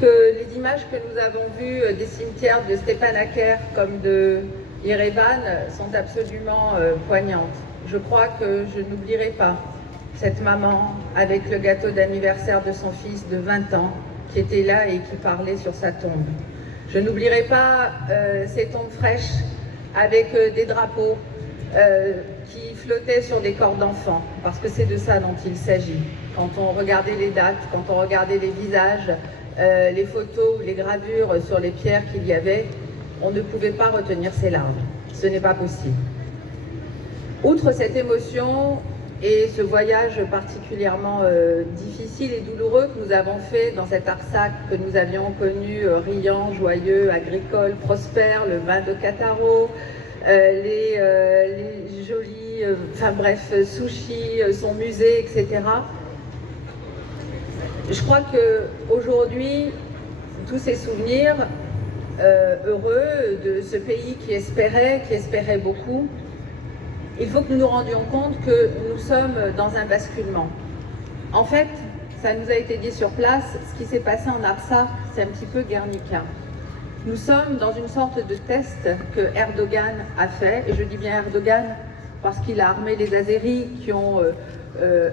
Que les images que nous avons vues des cimetières de Stepanakert comme de Yerevan sont absolument poignantes. Je crois que je n'oublierai pas cette maman avec le gâteau d'anniversaire de son fils de 20 ans qui était là et qui parlait sur sa tombe. Je n'oublierai pas ces tombes fraîches avec des drapeaux qui flottaient sur des corps d'enfants, parce que c'est de ça dont il s'agit. Quand on regardait les dates, quand on regardait les visages, les photos, les gravures sur les pierres qu'il y avait, on ne pouvait pas retenir ses larmes. Ce n'est pas possible. Outre cette émotion et ce voyage particulièrement difficile et douloureux que nous avons fait dans cet Artsakh que nous avions connu riant, joyeux, agricole, prospère, le vin de Cattaro, les jolis, sushis, son musée, etc. Je crois qu'aujourd'hui, tous ces souvenirs heureux de ce pays qui espérait beaucoup, il faut que nous nous rendions compte que nous sommes dans un basculement. En fait, ça nous a été dit sur place, ce qui s'est passé en Artsakh, c'est un petit peu Guernica. Nous sommes dans une sorte de test que Erdogan a fait, et je dis bien Erdogan parce qu'il a armé les Azéris qui ont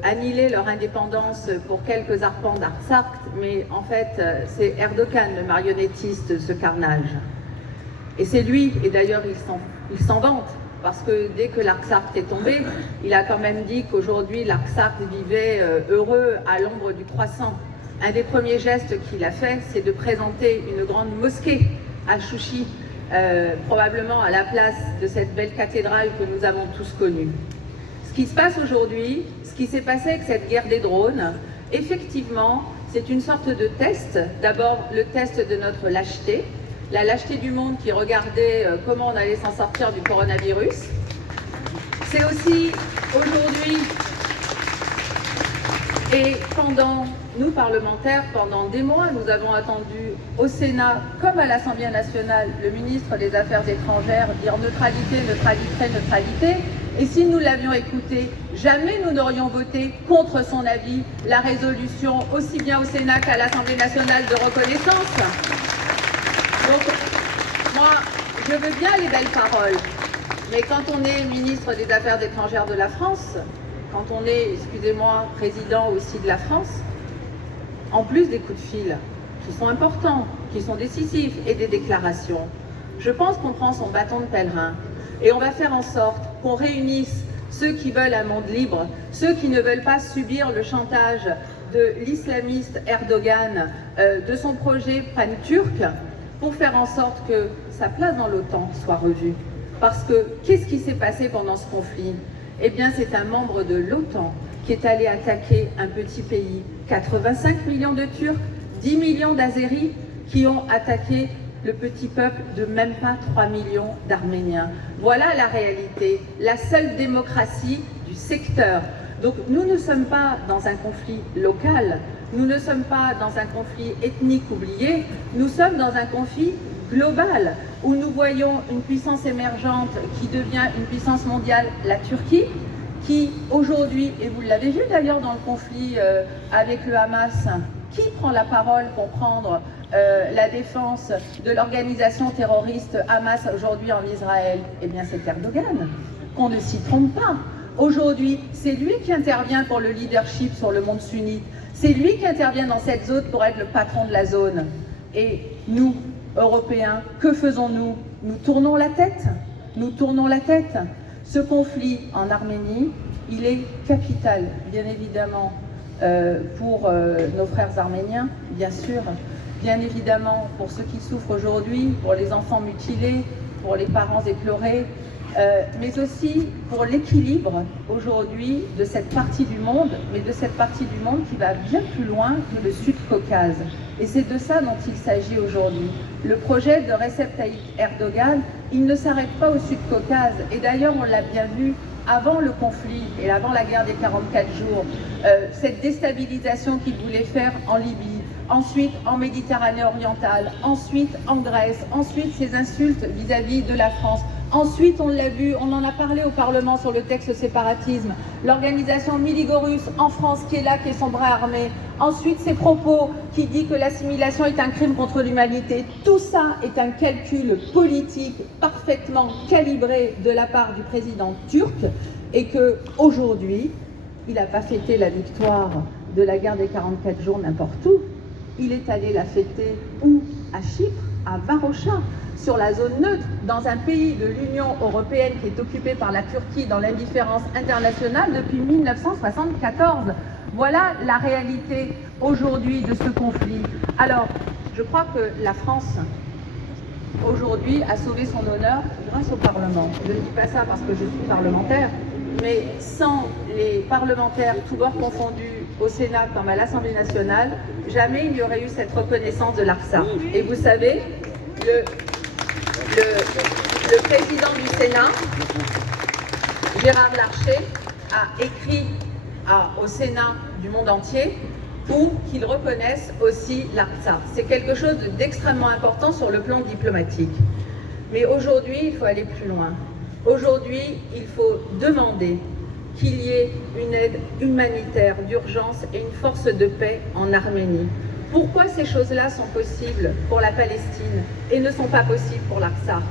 annihilé leur indépendance pour quelques arpents d'Artsakh, mais en fait c'est Erdogan le marionnettiste de ce carnage. Et c'est lui, et d'ailleurs il s'en vante, parce que dès que l'Artsakh est tombé, il a quand même dit qu'aujourd'hui l'Artsakh vivait heureux à l'ombre du croissant. Un des premiers gestes qu'il a fait, c'est de présenter une grande mosquée à Chouchi, probablement à la place de cette belle cathédrale que nous avons tous connue. Ce qui se passe aujourd'hui, ce qui s'est passé avec cette guerre des drones, effectivement, c'est une sorte de test. D'abord, le test de notre lâcheté, la lâcheté du monde qui regardait comment on allait s'en sortir du coronavirus. C'est aussi aujourd'hui, et pendant, nous parlementaires, pendant des mois, nous avons attendu au Sénat, comme à l'Assemblée nationale, le ministre des Affaires étrangères dire neutralité, neutralité, neutralité. Et si nous l'avions écouté, jamais nous n'aurions voté contre son avis la résolution, aussi bien au Sénat qu'à l'Assemblée nationale, de reconnaissance. Donc, moi, je veux bien les belles paroles, mais quand on est ministre des Affaires étrangères de la France, quand on est, excusez-moi, président aussi de la France, en plus des coups de fil qui sont importants, qui sont décisifs, et des déclarations, je pense qu'on prend son bâton de pèlerin et on va faire en sorte qu'on réunisse ceux qui veulent un monde libre, ceux qui ne veulent pas subir le chantage de l'islamiste Erdogan, de son projet pan-turc, pour faire en sorte que sa place dans l'OTAN soit revue. Parce que qu'est-ce qui s'est passé pendant ce conflit? Eh bien, c'est un membre de l'OTAN qui est allé attaquer un petit pays. 85 millions de Turcs, 10 millions d'Azéris qui ont attaqué le petit peuple de même pas 3 millions d'Arméniens. Voilà la réalité, la seule démocratie du secteur. Donc nous ne sommes pas dans un conflit local, nous ne sommes pas dans un conflit ethnique oublié, nous sommes dans un conflit global, où nous voyons une puissance émergente qui devient une puissance mondiale, la Turquie, qui aujourd'hui, et vous l'avez vu d'ailleurs dans le conflit avec le Hamas, qui prend la parole pour prendre la défense de l'organisation terroriste Hamas aujourd'hui en Israël? Eh bien c'est Erdogan, qu'on ne s'y trompe pas. Aujourd'hui, c'est lui qui intervient pour le leadership sur le monde sunnite, c'est lui qui intervient dans cette zone pour être le patron de la zone. Et nous, Européens, que faisons-nous? Nous tournons la tête. Nous tournons la tête. Ce conflit en Arménie, il est capital, bien évidemment, pour nos frères arméniens, bien sûr, bien évidemment pour ceux qui souffrent aujourd'hui, pour les enfants mutilés, pour les parents éplorés, mais aussi pour l'équilibre aujourd'hui de cette partie du monde, mais de cette partie du monde qui va bien plus loin que le Sud-Caucase. Et c'est de ça dont il s'agit aujourd'hui. Le projet de Recep Tayyip Erdogan, il ne s'arrête pas au Sud-Caucase. Et d'ailleurs, on l'a bien vu avant le conflit et avant la guerre des 44 jours, cette déstabilisation qu'il voulait faire en Libye, ensuite en Méditerranée orientale, ensuite en Grèce, ensuite ces insultes vis-à-vis de la France. Ensuite, on l'a vu, on en a parlé au Parlement sur le texte séparatisme, l'organisation Miligorus en France qui est là, qui est son bras armé. Ensuite, ses propos qui dit que l'assimilation est un crime contre l'humanité. Tout ça est un calcul politique parfaitement calibré de la part du président turc et qu'aujourd'hui, il n'a pas fêté la victoire de la guerre des 44 jours n'importe où. Il est allé la fêter où? À Chypre, à Varosha, sur la zone neutre, dans un pays de l'Union européenne qui est occupé par la Turquie dans l'indifférence internationale depuis 1974. Voilà la réalité aujourd'hui de ce conflit. Alors, je crois que la France, aujourd'hui, a sauvé son honneur grâce au Parlement. Je ne dis pas ça parce que je suis parlementaire, mais sans les parlementaires, tous bords confondus, au Sénat comme à l'Assemblée nationale, jamais il n'y aurait eu cette reconnaissance de l'Artsakh. Et vous savez, le président du Sénat, Gérard Larcher, a écrit au Sénat du monde entier pour qu'il reconnaisse aussi l'Artsakh. C'est quelque chose d'extrêmement important sur le plan diplomatique. Mais aujourd'hui, il faut aller plus loin. Aujourd'hui, il faut demander qu'il y ait une aide humanitaire d'urgence et une force de paix en Arménie. Pourquoi ces choses-là sont possibles pour la Palestine et ne sont pas possibles pour l'Artsakh?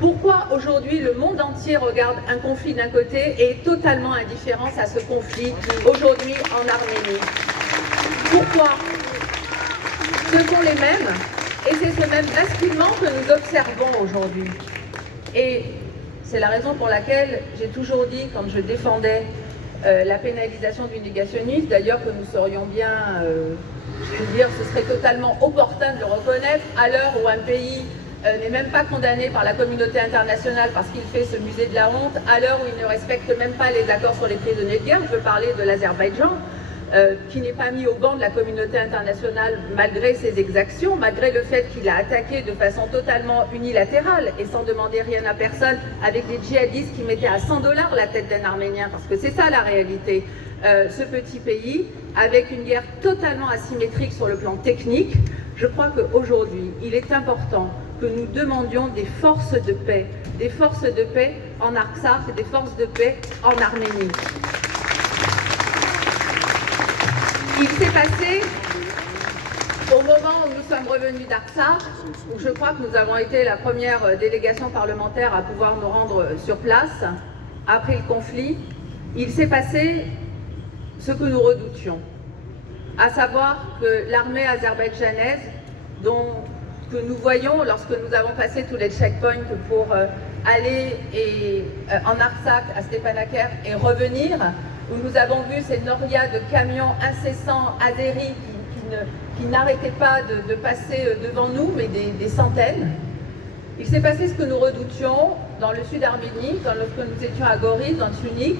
Pourquoi aujourd'hui le monde entier regarde un conflit d'un côté et est totalement indifférent à ce conflit aujourd'hui en Arménie? Pourquoi? Ce sont les mêmes et c'est ce même basculement que nous observons aujourd'hui. Et c'est la raison pour laquelle j'ai toujours dit, quand je défendais la pénalisation du négationniste, d'ailleurs que nous serions bien, je veux dire, ce serait totalement opportun de le reconnaître, à l'heure où un pays n'est même pas condamné par la communauté internationale parce qu'il fait ce musée de la honte, à l'heure où il ne respecte même pas les accords sur les prisonniers de guerre. Je veux parler de l'Azerbaïdjan, qui n'est pas mis au banc de la communauté internationale malgré ses exactions, malgré le fait qu'il a attaqué de façon totalement unilatérale et sans demander rien à personne, avec des djihadistes qui mettaient à 100 $ la tête d'un Arménien, parce que c'est ça la réalité. Ce petit pays, avec une guerre totalement asymétrique sur le plan technique, je crois qu'aujourd'hui, il est important que nous demandions des forces de paix en Artsakh et des forces de paix en Arménie. Il s'est passé, au moment où nous sommes revenus d'Artsakh, où je crois que nous avons été la première délégation parlementaire à pouvoir nous rendre sur place, après le conflit, il s'est passé ce que nous redoutions, à savoir que l'armée azerbaïdjanaise, que nous voyons lorsque nous avons passé tous les checkpoints pour aller en Artsakh, à Stepanakert et revenir, où nous avons vu ces norias de camions incessants azéris qui n'arrêtaient pas de passer devant nous, mais des centaines. Il s'est passé ce que nous redoutions dans le sud Arménie, lorsque nous étions à Gori, dans Tunik,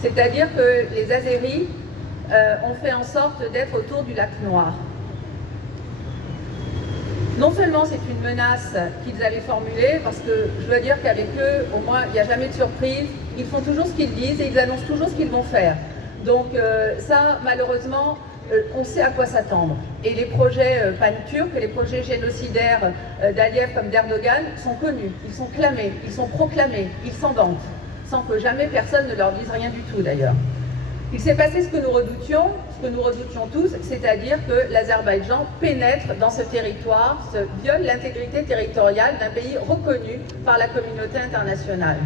c'est-à-dire que les Azéris ont fait en sorte d'être autour du lac Noir. Non seulement c'est une menace qu'ils avaient formulée, parce que je dois dire qu'avec eux, au moins, il n'y a jamais de surprise. Ils font toujours ce qu'ils disent et ils annoncent toujours ce qu'ils vont faire. Donc ça, malheureusement, on sait à quoi s'attendre. Et les projets pan-turcs, les projets génocidaires d'Aliyev comme d'Erdogan sont connus, ils sont clamés, ils sont proclamés, ils s'en vantent, sans que jamais personne ne leur dise rien du tout d'ailleurs. Il s'est passé ce que nous redoutions tous, c'est-à-dire que l'Azerbaïdjan pénètre dans ce territoire, viole l'intégrité territoriale d'un pays reconnu par la communauté internationale.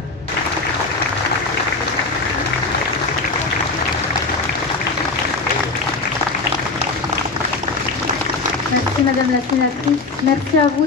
Merci Madame la Sénatrice, merci à vous.